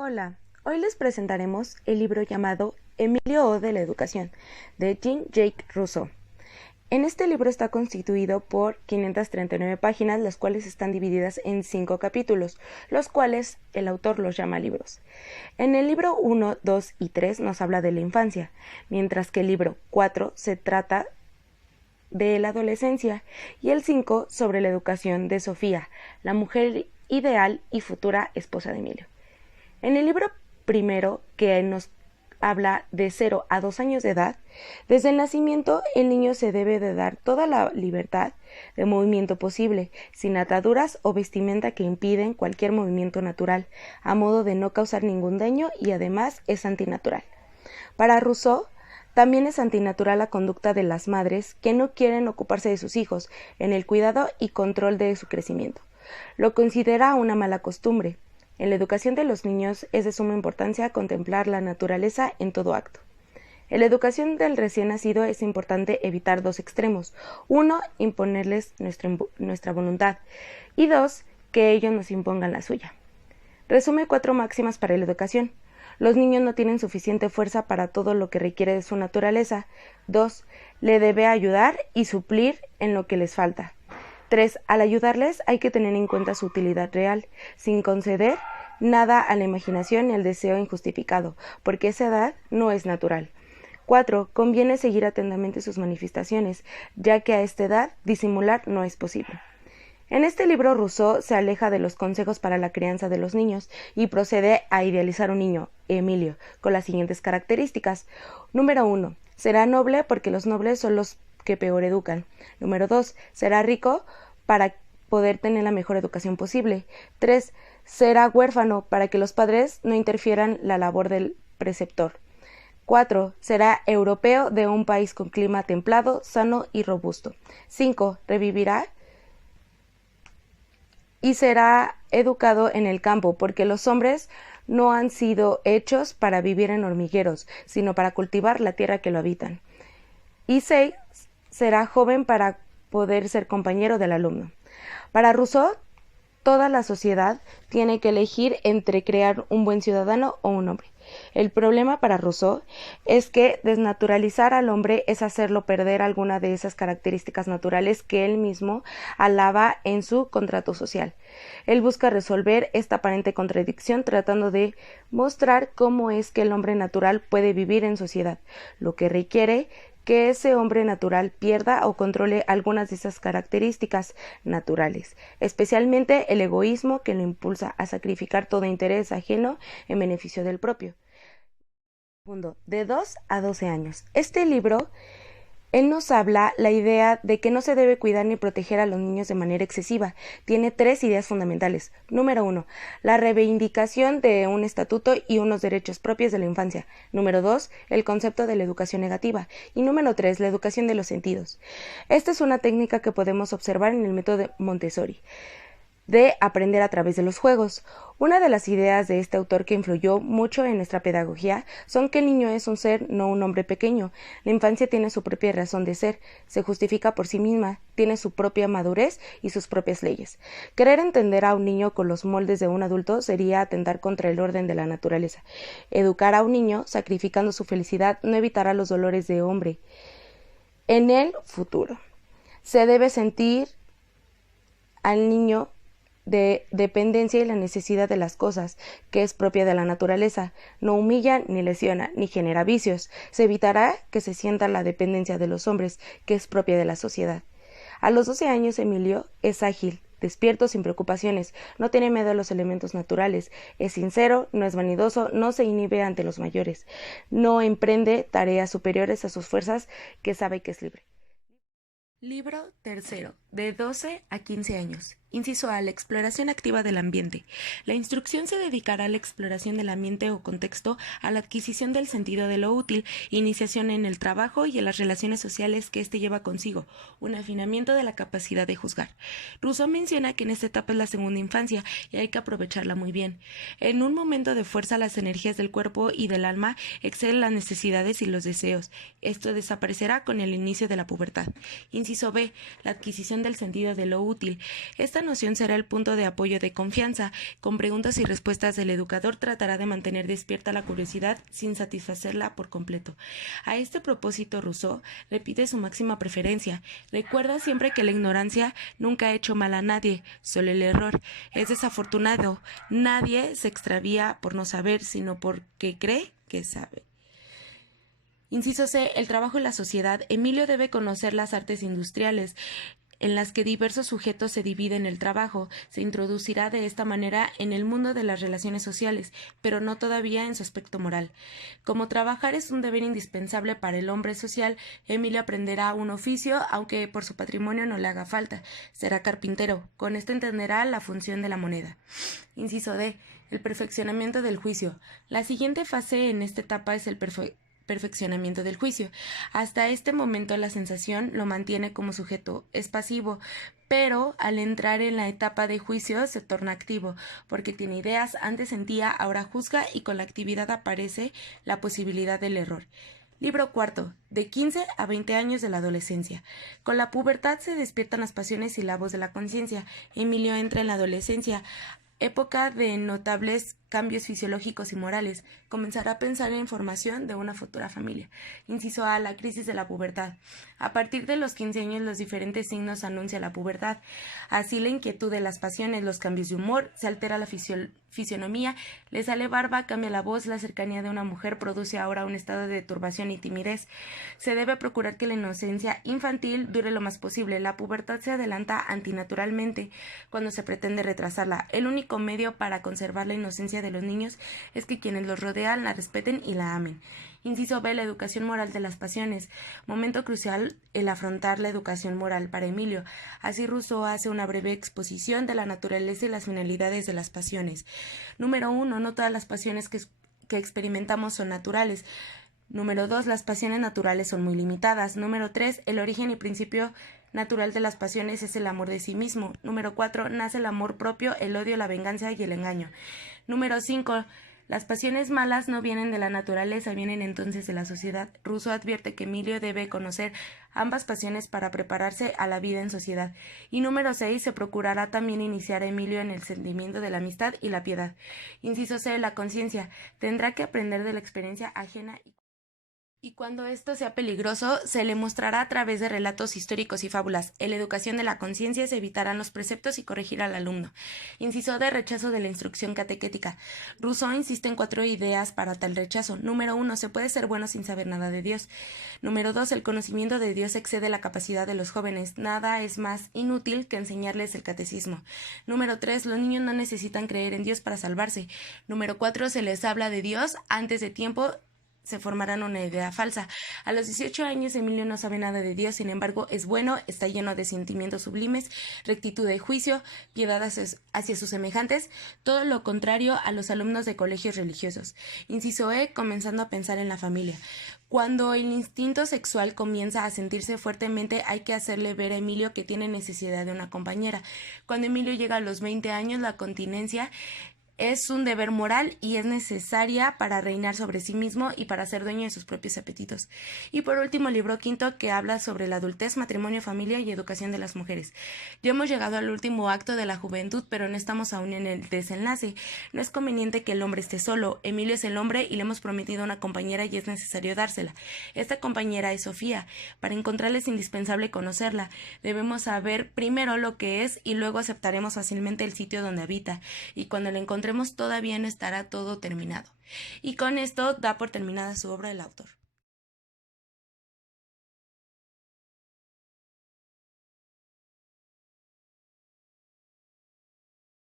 Hola, hoy les presentaremos el libro llamado Emilio O de la Educación, de Jean-Jacques Rousseau. En este libro está constituido por 539 páginas, las cuales están divididas en 5 capítulos, los cuales el autor los llama libros. En el libro 1, 2 y 3 nos habla de la infancia, mientras que el libro 4 se trata de la adolescencia y el 5 sobre la educación de Sofía, la mujer ideal y futura esposa de Emilio. En el libro primero, que nos habla de 0 a 2 años de edad, desde el nacimiento el niño se debe de dar toda la libertad de movimiento posible, sin ataduras o vestimenta que impiden cualquier movimiento natural, a modo de no causar ningún daño y además es antinatural. Para Rousseau, también es antinatural la conducta de las madres que no quieren ocuparse de sus hijos en el cuidado y control de su crecimiento. Lo considera una mala costumbre. En la educación de los niños es de suma importancia contemplar la naturaleza en todo acto. En la educación del recién nacido es importante evitar 2 extremos. 1, imponerles nuestra voluntad y 2, que ellos nos impongan la suya. Resume 4 máximas para la educación. Los niños no tienen suficiente fuerza para todo lo que requiere de su naturaleza. 2, le debe ayudar y suplir en lo que les falta. 3. Al ayudarles hay que tener en cuenta su utilidad real, sin conceder nada a la imaginación ni al deseo injustificado, porque esa edad no es natural. 4. Conviene seguir atentamente sus manifestaciones, ya que a esta edad disimular no es posible. En este libro Rousseau se aleja de los consejos para la crianza de los niños y procede a idealizar un niño, Emilio, con las siguientes características. Número 1. Será noble porque los nobles son los que peor educan. Número 2. Será rico para poder tener la mejor educación posible. 3. Será huérfano para que los padres no interfieran la labor del preceptor. 4. Será europeo de un país con clima templado, sano y robusto. 5. Revivirá y será educado en el campo, porque los hombres no han sido hechos para vivir en hormigueros, sino para cultivar la tierra que lo habitan. Y 6. Será joven para poder ser compañero del alumno. Para Rousseau, toda la sociedad tiene que elegir entre crear un buen ciudadano o un hombre. El problema para Rousseau es que desnaturalizar al hombre es hacerlo perder alguna de esas características naturales que él mismo alaba en su contrato social. Él busca resolver esta aparente contradicción tratando de mostrar cómo es que el hombre natural puede vivir en sociedad, lo que requiere que ese hombre natural pierda o controle algunas de esas características naturales, especialmente el egoísmo que lo impulsa a sacrificar todo interés ajeno en beneficio del propio. De 2 a 12 años. Este libro él nos habla la idea de que no se debe cuidar ni proteger a los niños de manera excesiva. Tiene 3 ideas fundamentales. Número 1, la reivindicación de un estatuto y unos derechos propios de la infancia. Número 2, el concepto de la educación negativa. Y número 3, la educación de los sentidos. Esta es una técnica que podemos observar en el método de Montessori, de aprender a través de los juegos. Una de las ideas de este autor que influyó mucho en nuestra pedagogía son que el niño es un ser, no un hombre pequeño. La infancia tiene su propia razón de ser, se justifica por sí misma, tiene su propia madurez y sus propias leyes. Querer entender a un niño con los moldes de un adulto sería atentar contra el orden de la naturaleza. Educar a un niño, sacrificando su felicidad, no evitará los dolores de hombre en el futuro. Se debe sentir al niño de dependencia y la necesidad de las cosas, que es propia de la naturaleza. No humilla, ni lesiona, ni genera vicios. Se evitará que se sienta la dependencia de los hombres, que es propia de la sociedad. A los 12 años Emilio es ágil, despierto, sin preocupaciones, no tiene miedo a los elementos naturales, es sincero, no es vanidoso, no se inhibe ante los mayores, no emprende tareas superiores a sus fuerzas, que sabe que es libre. Libro tercero, de 12 a 15 años. Inciso A. La exploración activa del ambiente. La instrucción se dedicará a la exploración del ambiente o contexto, a la adquisición del sentido de lo útil, iniciación en el trabajo y en las relaciones sociales que éste lleva consigo, un afinamiento de la capacidad de juzgar. Rousseau menciona que en esta etapa es la segunda infancia y hay que aprovecharla muy bien. En un momento de fuerza, las energías del cuerpo y del alma exceden las necesidades y los deseos. Esto desaparecerá con el inicio de la pubertad. Inciso B. La adquisición noción del sentido de lo útil. Esta noción será el punto de apoyo de confianza. Con preguntas y respuestas el educador tratará de mantener despierta la curiosidad sin satisfacerla por completo. A este propósito, Rousseau repite su máxima preferencia. Recuerda siempre que la ignorancia nunca ha hecho mal a nadie, solo el error. Es desafortunado. Nadie se extravía por no saber, sino porque cree que sabe. Inciso C. El trabajo y la sociedad. Emilio debe conocer las artes industriales, en las que diversos sujetos se dividen el trabajo. Se introducirá de esta manera en el mundo de las relaciones sociales, pero no todavía en su aspecto moral. Como trabajar es un deber indispensable para el hombre social, Emilio aprenderá un oficio, aunque por su patrimonio no le haga falta. Será carpintero. Con esto entenderá la función de la moneda. Inciso D. El perfeccionamiento del juicio. La siguiente fase en esta etapa es el perfeccionamiento del juicio. Hasta este momento la sensación lo mantiene como sujeto, es pasivo, pero al entrar en la etapa de juicio se torna activo, porque tiene ideas, antes sentía, ahora juzga y con la actividad aparece la posibilidad del error. Libro cuarto, de 15 a 20 años de la adolescencia. Con la pubertad se despiertan las pasiones y la voz de la conciencia. Emilio entra en la adolescencia, época de notables cambios fisiológicos y morales. Comenzará a pensar en formación de una futura familia. Inciso A. La crisis de la pubertad. A partir de los 15 años los diferentes signos anuncian la pubertad. Así la inquietud de las pasiones, los cambios de humor, se altera la fisionomía, le sale barba, cambia la voz, la cercanía de una mujer produce ahora un estado de turbación y timidez. Se debe procurar que la inocencia infantil dure lo más posible. La pubertad se adelanta antinaturalmente cuando se pretende retrasarla. El único medio para conservar la inocencia de los niños es que quienes los rodean la respeten y la amen. Inciso B. La educación moral de las pasiones. Momento crucial el afrontar la educación moral para Emilio. Así Rousseau hace una breve exposición de la naturaleza y las finalidades de las pasiones. Número 1. No todas las pasiones que experimentamos son naturales. Número 2. Las pasiones naturales son muy limitadas. Número 3. El origen y principio natural de las pasiones es el amor de sí mismo. Número 4. Nace el amor propio, el odio, la venganza y el engaño. Número 5. Las pasiones malas no vienen de la naturaleza, vienen entonces de la sociedad. Rousseau advierte que Emilio debe conocer ambas pasiones para prepararse a la vida en sociedad. Y número 6. Se procurará también iniciar a Emilio en el sentimiento de la amistad y la piedad. Inciso C. La conciencia. Tendrá que aprender de la experiencia ajena y cuando esto sea peligroso, se le mostrará a través de relatos históricos y fábulas. En la educación de la conciencia se evitarán los preceptos y corregir al alumno. Inciso de rechazo de la instrucción catequética. Rousseau insiste en 4 ideas para tal rechazo. Número 1. Se puede ser bueno sin saber nada de Dios. Número 2. El conocimiento de Dios excede la capacidad de los jóvenes. Nada es más inútil que enseñarles el catecismo. Número 3. Los niños no necesitan creer en Dios para salvarse. Número 4. Se les habla de Dios antes de tiempo. Se formarán una idea falsa. A los 18 años Emilio no sabe nada de Dios, sin embargo es bueno, está lleno de sentimientos sublimes, rectitud de juicio, piedad hacia sus semejantes, todo lo contrario a los alumnos de colegios religiosos. Inciso E. Comenzando a pensar en la familia. Cuando el instinto sexual comienza a sentirse fuertemente, hay que hacerle ver a Emilio que tiene necesidad de una compañera. Cuando Emilio llega a los 20 años, la continencia es un deber moral y es necesaria para reinar sobre sí mismo y para ser dueño de sus propios apetitos. Y por último, el libro quinto, que habla sobre la adultez, matrimonio, familia y educación de las mujeres. Ya hemos llegado al último acto de la juventud, pero no estamos aún en el desenlace. No es conveniente que el hombre esté solo. Emilio es el hombre y le hemos prometido una compañera y es necesario dársela. Esta compañera es Sofía. Para encontrarla es indispensable conocerla. Debemos saber primero lo que es y luego aceptaremos fácilmente el sitio donde habita. Y cuando la encontremos todavía no estará todo terminado. Y con esto da por terminada su obra el autor.